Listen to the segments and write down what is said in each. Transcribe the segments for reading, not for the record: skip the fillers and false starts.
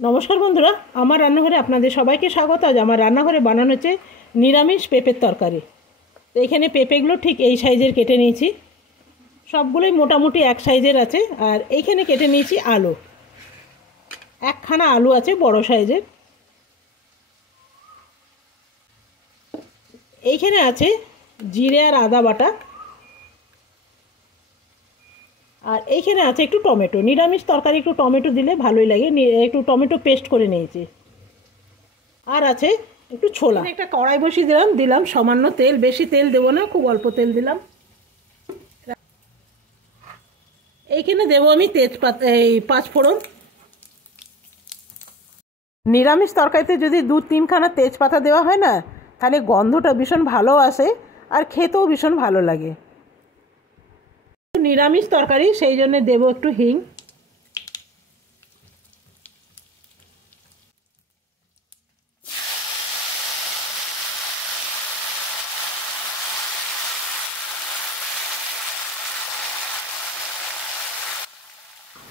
নমস্কার বন্ধুরা, আমার রান্নাঘরে আপনাদের সবাইকে স্বাগত। আজ আমার রান্নাঘরে বানানো হচ্ছে নিরামিষ পেঁপের তরকারি। তো এখানে পেঁপেগুলো ঠিক এই সাইজের কেটে নিয়েছি, সবগুলোই মোটামুটি এক সাইজের আছে। আর এইখানে কেটে নিয়েছি আলু, একখানা আলু আছে বড় সাইজের। এইখানে আছে জিরে আর আদা বাটা, আর এইখানে আছে একটু টমেটো। নিরামিষ তরকারি একটু টমেটো দিলে ভালোই লাগে, একটু টমেটো পেস্ট করে নিয়েছি। আর আছে একটু ছোলা। একটা কড়াই বসিয়ে দিলাম সামান্য তেল, বেশি তেল দেবো না, খুব অল্প তেল দিলাম। এইখানে দেবো আমি তেজপাতা, এই 5 ফোড়ন। নিরামিষ তরকারিতে যদি 2-3খানা তেজপাতা দেওয়া হয় না, তাহলে গন্ধটা ভীষণ ভালো আসে আর খেতেও ভীষণ ভালো লাগে। নিরামিষ তরকারি সেই জন্য দেবো একটু হিং।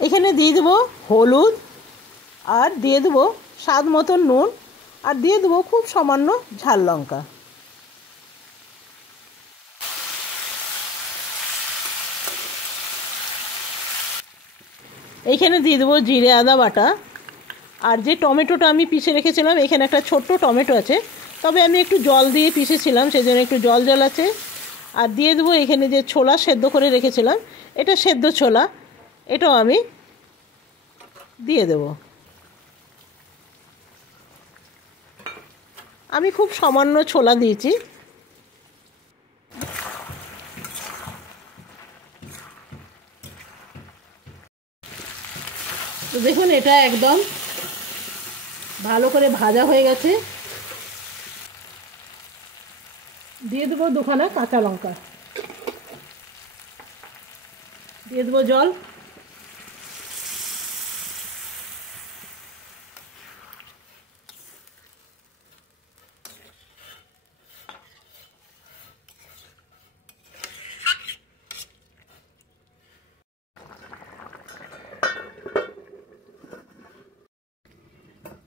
এখানে দিয়ে দেবো হলুদ, আর দিয়ে দেবো স্বাদ মতন নুন, আর দিয়ে দেবো খুব সামান্য ঝাল লঙ্কা। এইখানে দিয়ে দেবো জিরে আদা বাটা। আর যে টমেটোটা আমি পিষে রেখেছিলাম, এখানে একটা ছোট্ট টমেটো আছে, তবে আমি একটু জল দিয়ে পিষেছিলাম, সেই জন্য একটু জল জল আছে। আর দিয়ে দেবো এখানে যে ছোলা সেদ্ধ করে রেখেছিলাম, এটা সেদ্ধ ছোলা, এটাও আমি দিয়ে দেব। আমি খুব সামান্য ছোলা দিয়েছি। তো দেখুন, এটা একদম ভালো করে ভাজা হয়ে গেছে। দিয়ে দেবো 2খানা কাঁচা লঙ্কা, দিয়ে দেবো জল।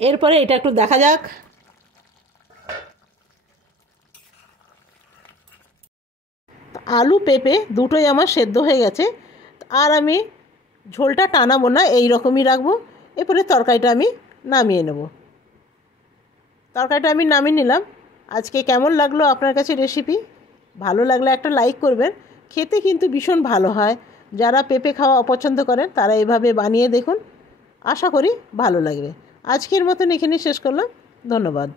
এরপরে এটা একটু দেখা যাক। আলু পেঁপে দুটোই আমার সেদ্ধ হয়ে গেছে, আর আমি ঝোলটা টানাবো না, এই রকমই রাখবো। এরপরে তরকারিটা আমি নামিয়ে নেব। তরকারিটা আমি নামিয়ে নিলাম। আজকে কেমন লাগলো আপনার কাছে রেসিপি? ভালো লাগলে একটা লাইক করবেন। খেতে কিন্তু ভীষণ ভালো হয়। যারা পেঁপে খাওয়া অপছন্দ করেন তারা এভাবে বানিয়ে দেখুন, আশা করি ভালো লাগবে। আজকের মতন এখানেই শেষ করলাম। ধন্যবাদ।